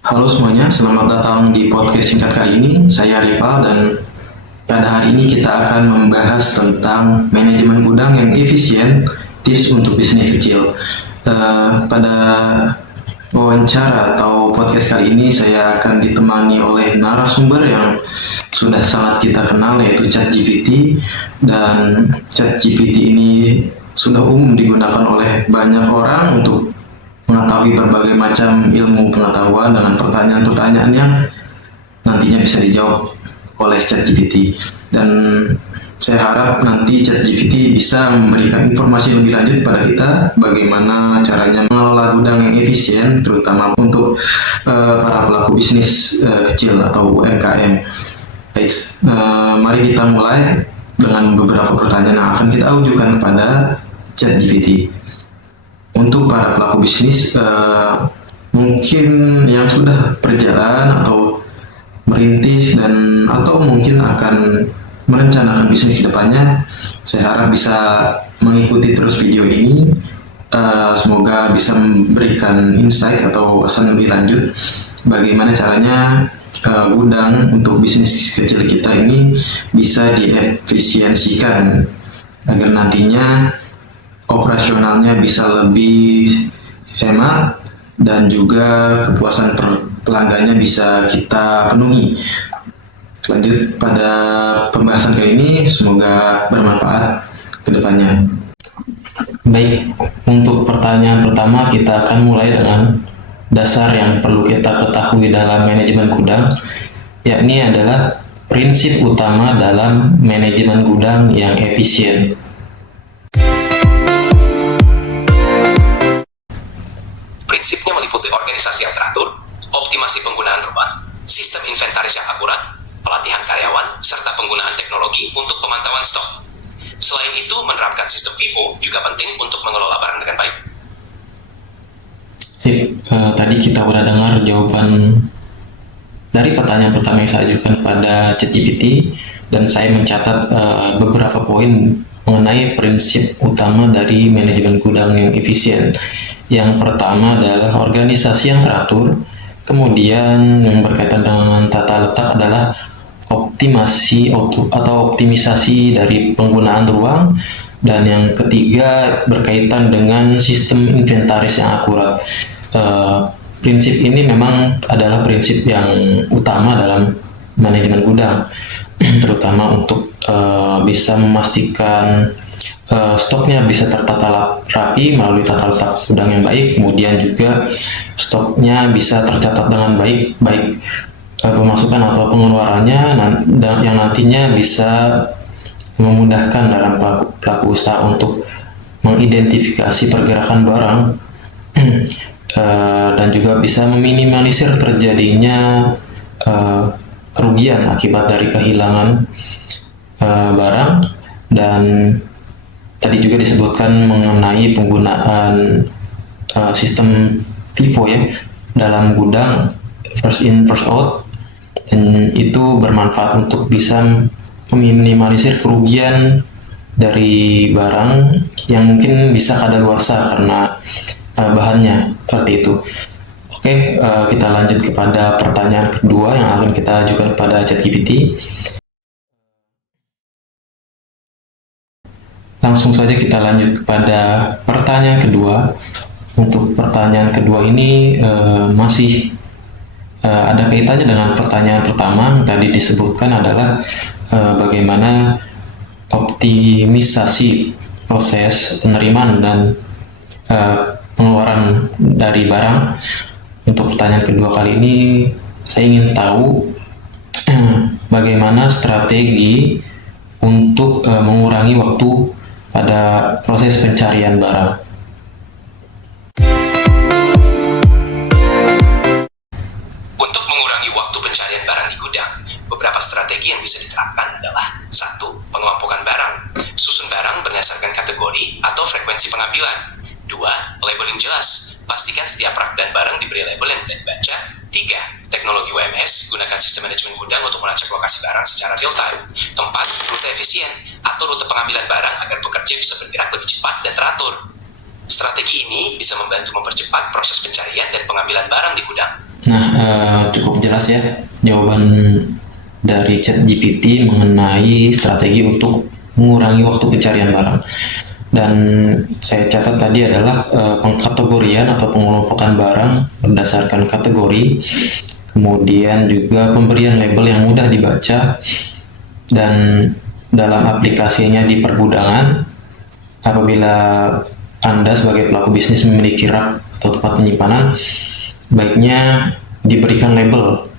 Halo semuanya, selamat datang di podcast singkat kali ini. Saya Rival dan pada hari ini kita akan membahas tentang manajemen gudang yang efisien, tips untuk bisnis kecil. Pada wawancara atau podcast kali ini saya akan ditemani oleh narasumber yang sudah sangat kita kenal, yaitu ChatGPT. Dan ChatGPT ini sudah umum digunakan oleh banyak orang untuk mengetahui berbagai macam ilmu pengetahuan dengan pertanyaan-pertanyaan yang nantinya bisa dijawab oleh ChatGPT. Dan saya harap nanti ChatGPT bisa memberikan informasi lebih lanjut pada kita bagaimana caranya mengelola gudang yang efisien, terutama untuk para pelaku bisnis kecil atau UMKM. Baik, mari kita mulai dengan beberapa pertanyaan yang akan kita ajukan kepada ChatGPT. Untuk para pelaku bisnis mungkin yang sudah berjalan atau merintis dan atau mungkin akan merencanakan bisnis ke depannya, saya harap bisa mengikuti terus video ini. Semoga bisa memberikan insight atau pesan lebih lanjut bagaimana caranya gudang untuk bisnis kecil kita ini bisa diefisiensikan agar nantinya operasionalnya bisa lebih hemat dan juga kepuasan pelanggannya bisa kita penuhi. Lanjut pada pembahasan kali ini, semoga bermanfaat ke depannya. Baik, untuk pertanyaan pertama kita akan mulai dengan dasar yang perlu kita ketahui dalam manajemen gudang, yakni adalah prinsip utama dalam manajemen gudang yang efisien. Prinsipnya meliputi organisasi yang teratur, optimasi penggunaan ruang, sistem inventaris yang akurat, pelatihan karyawan, serta penggunaan teknologi untuk pemantauan stok. Selain itu, menerapkan sistem FIFO juga penting untuk mengelola barang dengan baik. Tadi kita udah dengar jawaban dari pertanyaan pertama yang saya ajukan kepada ChatGPT, dan saya mencatat beberapa poin mengenai prinsip utama dari manajemen gudang yang efisien. Yang pertama adalah organisasi yang teratur, kemudian yang berkaitan dengan tata letak adalah optimisasi dari penggunaan ruang, dan yang ketiga berkaitan dengan sistem inventaris yang akurat. Prinsip ini memang adalah prinsip yang utama dalam manajemen gudang, terutama untuk bisa memastikan stoknya bisa tertata rapi melalui tata letak gudang yang baik, kemudian juga stoknya bisa tercatat dengan baik pemasukan atau pengeluarannya, yang nantinya bisa memudahkan dalam pelaku usaha untuk mengidentifikasi pergerakan barang dan juga bisa meminimalisir terjadinya kerugian akibat dari kehilangan barang. Dan tadi juga disebutkan mengenai penggunaan sistem FIFO ya dalam gudang, first in first out, dan itu bermanfaat untuk bisa meminimalisir kerugian dari barang yang mungkin bisa kadaluarsa karena bahannya seperti itu. Oke, kita lanjut kepada pertanyaan kedua yang akan kita ajukan kepada ChatGPT. Langsung saja kita lanjut kepada pertanyaan kedua. Untuk pertanyaan kedua ini masih ada kaitannya dengan pertanyaan pertama. Tadi disebutkan adalah bagaimana optimisasi proses penerimaan dan pengeluaran dari barang. Untuk pertanyaan kedua kali ini, saya ingin tahu bagaimana strategi untuk mengurangi waktu pada proses pencarian barang. Untuk mengurangi waktu pencarian barang di gudang, beberapa strategi yang bisa diterapkan adalah: 1. Pengelompokan barang. Susun barang berdasarkan kategori atau frekuensi pengambilan. 2. Labeling jelas. Pastikan setiap rak dan barang diberi label yang mudah dibaca. 3. Teknologi WMS. Gunakan sistem manajemen gudang untuk melacak lokasi barang secara real time. 4. Rute efisien. Atur rute pengambilan barang agar pekerja bisa bergerak lebih cepat dan teratur. Strategi ini bisa membantu mempercepat proses pencarian dan pengambilan barang di gudang. Nah, cukup jelas ya jawaban dari ChatGPT mengenai strategi untuk mengurangi waktu pencarian barang. Dan saya catat tadi adalah pengkategorian atau pengelompokan barang berdasarkan kategori, kemudian juga pemberian label yang mudah dibaca, dan dalam aplikasinya di pergudangan, apabila Anda sebagai pelaku bisnis memiliki rak atau tempat penyimpanan, baiknya diberikan label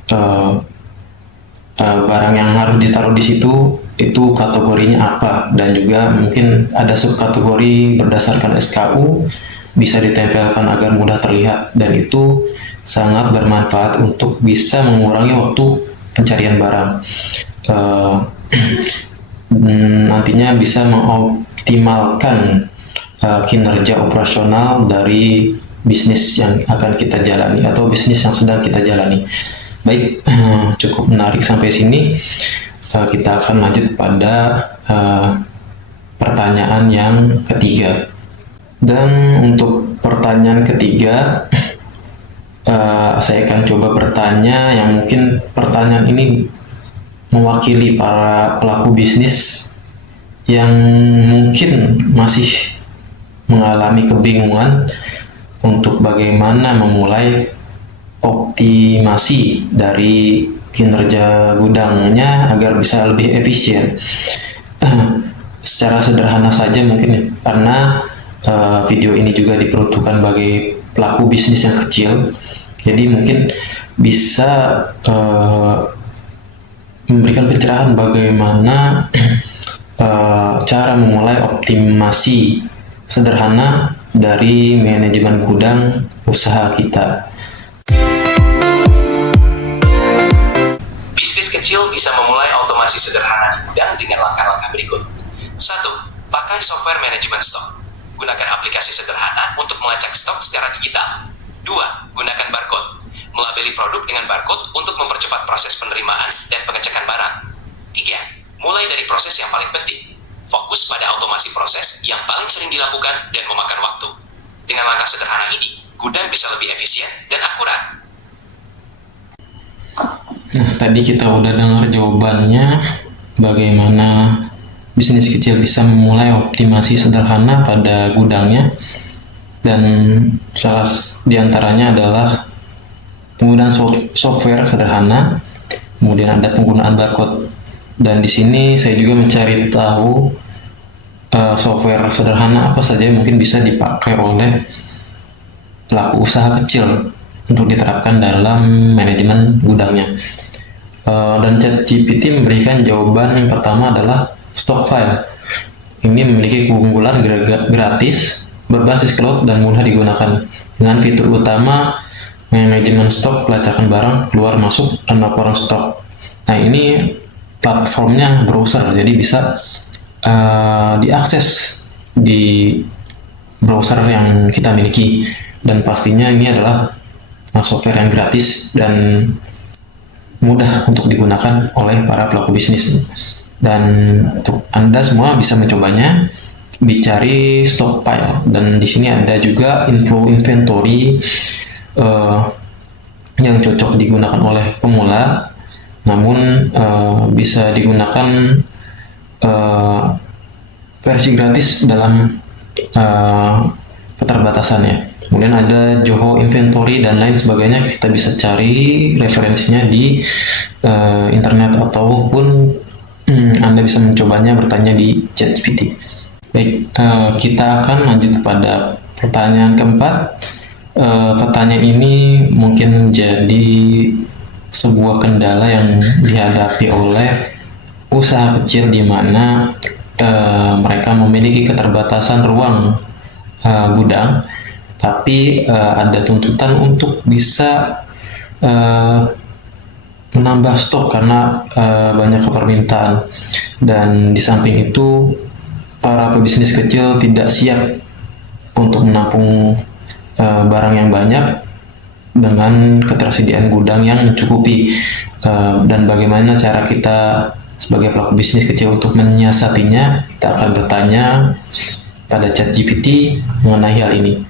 barang yang harus ditaruh di situ itu kategorinya apa, dan juga mungkin ada subkategori berdasarkan SKU bisa ditempelkan agar mudah terlihat, dan itu sangat bermanfaat untuk bisa mengurangi waktu pencarian barang. Nantinya bisa mengoptimalkan kinerja operasional dari bisnis yang akan kita jalani atau bisnis yang sedang kita jalani. Baik, cukup menarik sampai sini. Kita akan lanjut pada pertanyaan yang ketiga. Dan untuk pertanyaan ketiga, saya akan coba bertanya yang mungkin pertanyaan ini mewakili para pelaku bisnis yang mungkin masih mengalami kebingungan untuk bagaimana memulai optimasi dari kinerja gudangnya agar bisa lebih efisien. Secara sederhana saja mungkin ya, karena video ini juga diperuntukkan bagi pelaku bisnis yang kecil, jadi mungkin bisa memberikan pencerahan bagaimana cara memulai optimasi sederhana dari manajemen gudang usaha kita. Bisnis kecil bisa memulai otomasi sederhana di gudang dengan langkah-langkah berikut. 1. Pakai software manajemen stok. Gunakan aplikasi sederhana untuk melacak stok secara digital. 2. Gunakan barcode. Melabeli produk dengan barcode untuk mempercepat proses penerimaan dan pengecekan barang. 3. Mulai dari proses yang paling penting. Fokus pada otomasi proses yang paling sering dilakukan dan memakan waktu. Dengan langkah sederhana ini, gudang bisa lebih efisien dan akurat. Nah, tadi kita udah dengar jawabannya bagaimana bisnis kecil bisa memulai optimasi sederhana pada gudangnya, dan salah diantaranya adalah penggunaan software sederhana, kemudian ada penggunaan barcode. Dan di sini saya juga mencari tahu software sederhana apa saja yang mungkin bisa dipakai oleh pelaku usaha kecil untuk diterapkan dalam manajemen gudangnya. Dan ChatGPT memberikan jawaban yang pertama adalah stock file. Ini memiliki keunggulan gratis, berbasis cloud, dan mudah digunakan dengan fitur utama manajemen stok, pelacakan barang, keluar masuk, dan laporan stok. Nah, ini platformnya browser, jadi bisa diakses di browser yang kita miliki, dan pastinya ini adalah software yang gratis dan mudah untuk digunakan oleh para pelaku bisnis. Dan untuk Anda semua bisa mencobanya, dicari stockpile, dan di sini ada juga info inventory yang cocok digunakan oleh pemula, namun bisa digunakan versi gratis dalam keterbatasannya. Kemudian ada Zoho Inventory dan lain sebagainya, kita bisa cari referensinya di internet ataupun Anda bisa mencobanya bertanya di ChatGPT. Baik, kita akan lanjut pada pertanyaan keempat. Pertanyaan ini mungkin menjadi sebuah kendala yang dihadapi oleh usaha kecil di mana mereka memiliki keterbatasan ruang gudang, tapi ada tuntutan untuk bisa menambah stok karena banyak permintaan. Dan di samping itu para pebisnis kecil tidak siap untuk menampung barang yang banyak dengan ketersediaan gudang yang mencukupi. Dan bagaimana cara kita sebagai pelaku bisnis kecil untuk menyiasatinya? Kita akan bertanya pada ChatGPT mengenai hal ini.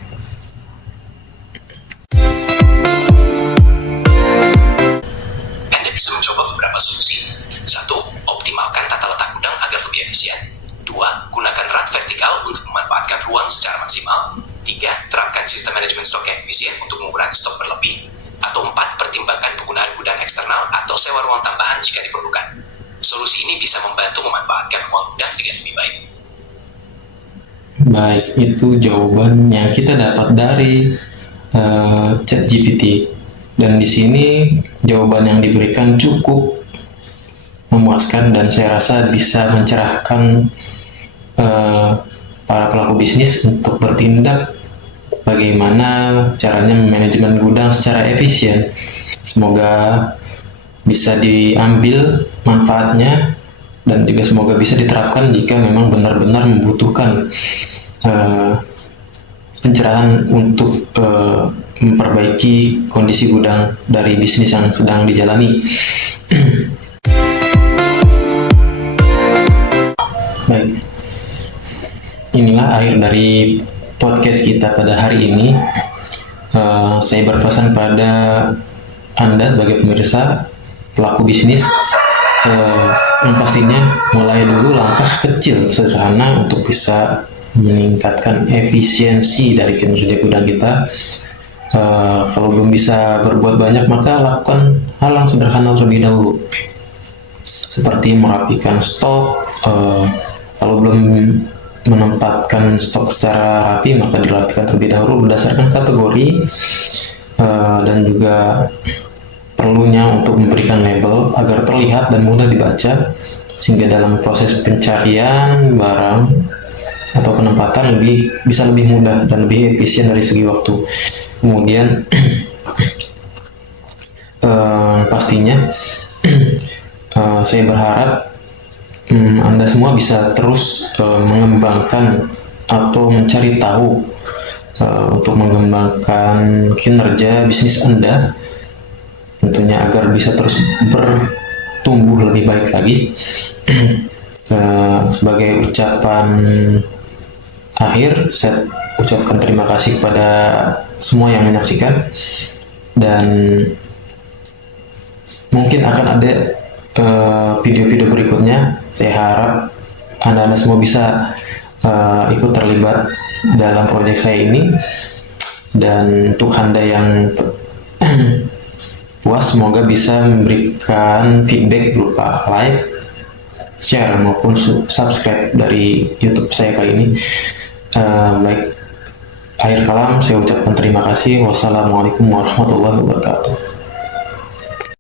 manajemen stok yang efisien untuk mengurangi stok berlebih. Atau 4, pertimbangkan penggunaan gudang eksternal atau sewa ruang tambahan jika diperlukan. Solusi ini bisa membantu memanfaatkan ruang gudang dengan lebih baik. Baik, itu jawaban yang kita dapat dari ChatGPT. Dan di sini jawaban yang diberikan cukup memuaskan dan saya rasa bisa mencerahkan para pelaku bisnis untuk bertindak bagaimana caranya manajemen gudang secara efisien. Semoga bisa diambil manfaatnya dan juga semoga bisa diterapkan jika memang benar-benar membutuhkan pencerahan untuk memperbaiki kondisi gudang dari bisnis yang sedang dijalani. Baik, inilah akhir dari podcast kita pada hari ini. Saya berpesan pada Anda sebagai pemirsa, pelaku bisnis, yang pastinya mulai dulu langkah kecil sederhana untuk bisa meningkatkan efisiensi dari kinerja gudang kita. Kalau belum bisa berbuat banyak, maka lakukan hal yang sederhana terlebih dahulu, seperti merapikan stok. Kalau belum menempatkan stok secara rapi, maka dirapikan terlebih dahulu berdasarkan kategori, dan juga perlunya untuk memberikan label agar terlihat dan mudah dibaca, sehingga dalam proses pencarian barang atau penempatan bisa lebih mudah dan lebih efisien dari segi waktu. Kemudian pastinya saya berharap Anda semua bisa terus mengembangkan atau mencari tahu untuk mengembangkan kinerja bisnis Anda, tentunya agar bisa terus bertumbuh lebih baik lagi. Sebagai ucapan akhir, saya ucapkan terima kasih kepada semua yang menyaksikan, dan mungkin akan ada video-video berikutnya. Saya harap Anda semua bisa ikut terlibat dalam proyek saya ini, dan untuk Anda yang puas, semoga bisa memberikan feedback berupa like, share maupun subscribe dari YouTube saya kali ini. Baik, akhir kalam saya ucapkan terima kasih. Wassalamualaikum warahmatullahi wabarakatuh.